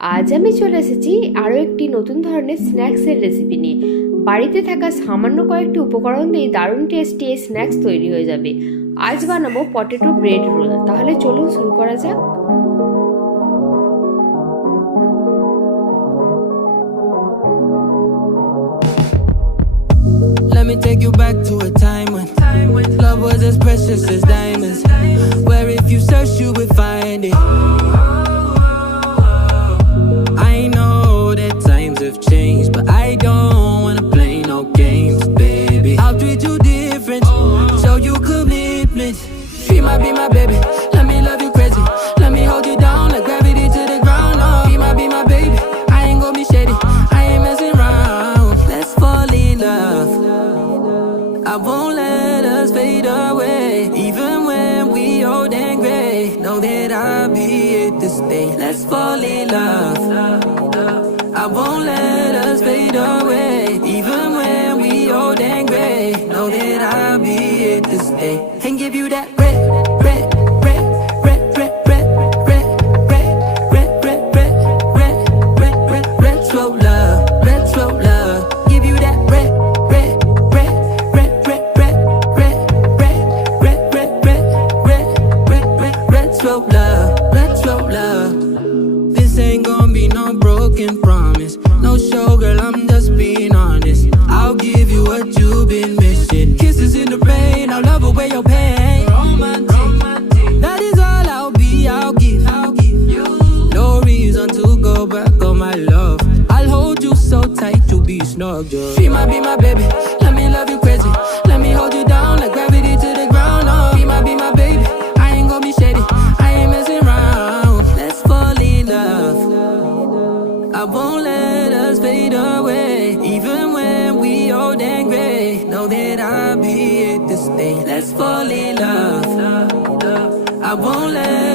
আজ আমি চলে এসেছি আরও একটি নতুন ধরনের স্ন্যাক্সের রেসিপি নিয়ে। বাড়িতে থাকা সামান্য কয়েকটি উপকরণ দিয়ে দারুণ টেস্টি এই স্ন্যাক্স তৈরি হয়ে যাবে। আজ বানাবো পটেটো ব্রেড রোল। তাহলে চলুন শুরু করা যাক। Let me take you back to a time when love was as precious as diamonds, where if you search you would find it. I know that times have changed, but I don't wanna play no games, baby. I'll treat you different, show you commitment. Be my baby, let me love you crazy. Let me hold you down like gravity to the ground. Oh, be my baby, I ain't gonna be shady, I ain't messing around. Let's fall in love, I won't let us fade away. Even when we old and gray, know that I'll be here to stay. Let's fall in love, I won't let us fade away. Even when we old and gray, know that I'll be here to stay. And give you that red, red, red, red, red, red, red, red, red, red, red, red, red, red, retro love, retro love. Give you that red, red, red, red, red, red, red, red, red, red, red, red, red, red, retro love, retro love. This ain't gonna be no broken promise, no show, girl, I'm just being honest. I'll give you what you've been missing. Kisses in the rain, I'll love away your pain. Romantic, that is all I'll give you. No reason to go back on my love. I'll hold you so tight, you'll be snug, just be my baby, let me love you crazy. Let me hold you down like gravity to the ground. Oh, be my baby, I ain't gonna be shady, I ain't messing around. Let's fall in love, I won't let us fade away. Even when we old and gray, know that I'll be here to stay. Let's fall in love, I won't let